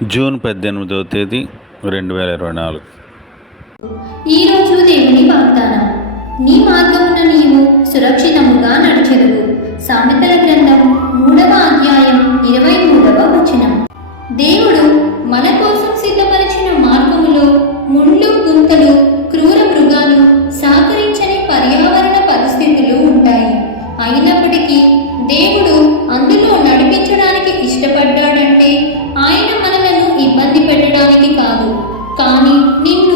June 18వ తేదీ 2024. ఈరోజు దేవుని వాగ్దానం. నీ మార్గమున నీవు సురక్షితముగా నడుచెదవు. సామెతల గ్రంథం 3వ అధ్యాయం 23వ వచనం. దేవుడు మన కోసం సిద్ధపరిచిన మార్గములో ముళ్ళు, గుంతలు, క్రూర మృగాలు, సహకరించని పర్యావరణ పరిస్థితులు ఉంటాయి. అయినప్పటికీ దేవుడు అందులో నడిపించడానికి ఇష్టపడ్డాడంటే ఆయన మనలను ఇబ్బంది పెట్టడానికి కాదు, కానీ నిన్ను